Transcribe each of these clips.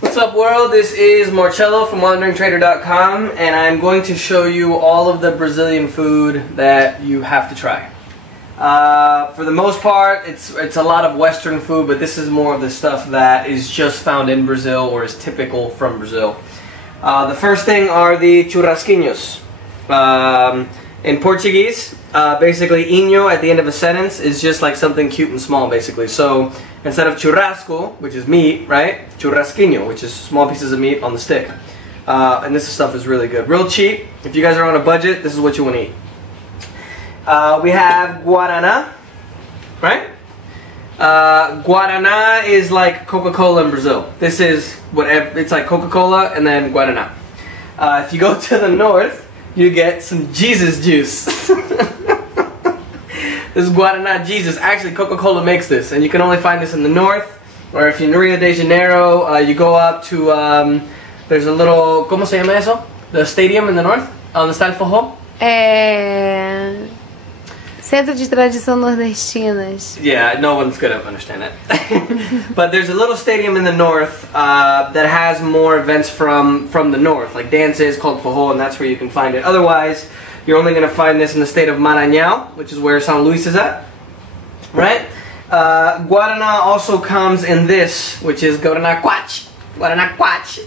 What's up, world? This is Marcello from WanderingTrader.com, and I'm going to show you all of the Brazilian food that you have to try. For the most part, it's a lot of Western food, but this is more of the stuff that is just found in Brazil or is typical from Brazil. The first thing are the churrasquinhos. In Portuguese, basically inho at the end of a sentence is just like something cute and small, basically. So instead of churrasco, which is meat, right? Churrasquinho, which is small pieces of meat on the stick. And this stuff is really good. Real cheap. If you guys are on a budget, this is what you want to eat. We have Guaraná, right? Guaraná is like Coca-Cola in Brazil. This is whatever, it's like Coca-Cola and then Guaraná. If you go to the north, you get some Jesus juice. This is Guaraná Jesus. Actually, Coca-Cola makes this, and you can only find this in the north, or if you're in Rio de Janeiro, you go up to, there's a little, ¿cómo se llama eso? The stadium in the north, on the está el forró? Centro de Tradição Nordestinas. Yeah, no one's gonna understand that. But there's a little stadium in the north that has more events from the north, like dances called forró, and that's where you can find it. Otherwise, you're only gonna find this in the state of Maranhão, which is where San Luis is at, right? Guaraná also comes in this, which is Guaraná Quach. Guaraná Quach.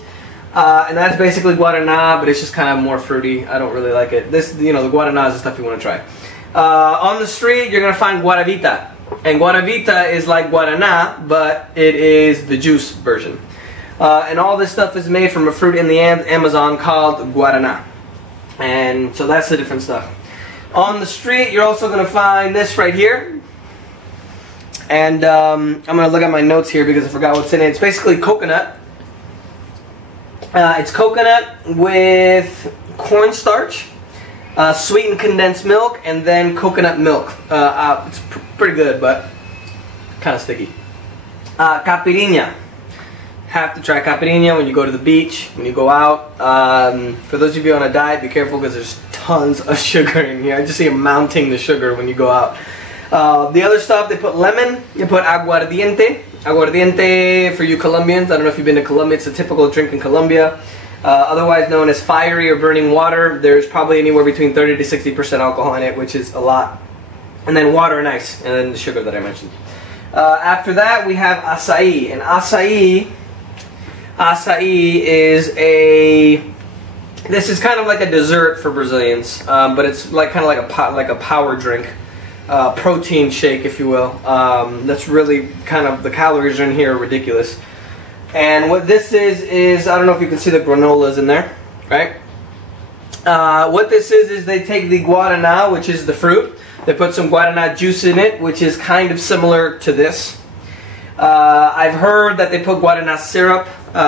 And that's basically Guaraná, but it's just kind of more fruity. I don't really like it. This, you know, the Guaraná is the stuff you want to try. On the street, you're going to find Guaravita. And Guaravita is like Guaraná, but it is the juice version. And all this stuff is made from a fruit in the Amazon called Guaraná. And so that's the different stuff. On the street, you're also going to find this right here. And I'm going to look at my notes here because I forgot what's in it. It's basically coconut. It's coconut with cornstarch. Sweetened condensed milk, and then coconut milk. It's pretty good, but kind of sticky. Caipirinha. Have to try caipirinha when you go to the beach, when you go out. For those of you on a diet, be careful because there's tons of sugar in here. I just see it mounting the sugar when you go out. The other stuff, they put lemon, they put aguardiente. Aguardiente, for you Colombians, I don't know if you've been to Colombia, it's a typical drink in Colombia. Otherwise known as fiery or burning water. There's probably anywhere between 30 to 60% alcohol in it, which is a lot. And then water and ice, and then the sugar that I mentioned. After that, we have acai. And acai is this is kind of like a dessert for Brazilians, but it's like kind of like a power drink, protein shake, if you will. That's really kind of, the calories in here are ridiculous. And what this is I don't know if you can see the granolas in there, right? What this is they take the Guaraná, which is the fruit, they put some Guaraná juice in it, which is kind of similar to this. I've heard that they put Guaraná syrup,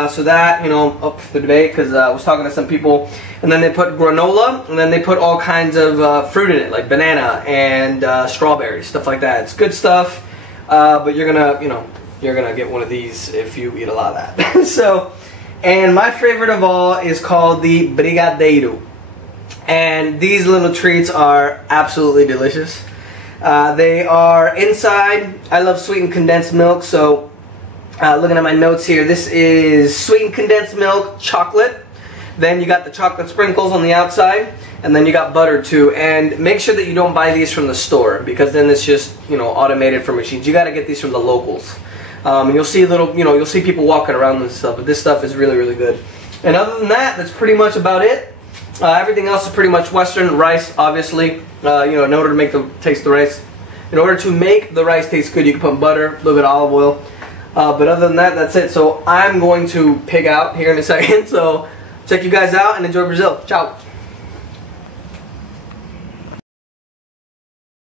so that, you know, up for the debate, because I was talking to some people, and then they put granola, and then they put all kinds of fruit in it, like banana and strawberries, stuff like that. It's good stuff, but you're gonna, you know, you're gonna get one of these if you eat a lot of that. So, and my favorite of all is called the brigadeiro. And these little treats are absolutely delicious. They are inside, I love sweetened condensed milk, so looking at my notes here, this is sweetened condensed milk, chocolate. Then you got the chocolate sprinkles on the outside, and then you got butter too. And make sure that you don't buy these from the store, because then it's just, you know, automated from machines. You got to get these from the locals. And you'll see you'll see people walking around and stuff, but this stuff is really, really good. And other than that, that's pretty much about it. Everything else is pretty much Western. Rice, obviously, you know, in order to make taste the rice taste good, you can put butter, a little bit of olive oil. But other than that, that's it. So I'm going to pig out here in a second. So check you guys out and enjoy Brazil. Ciao.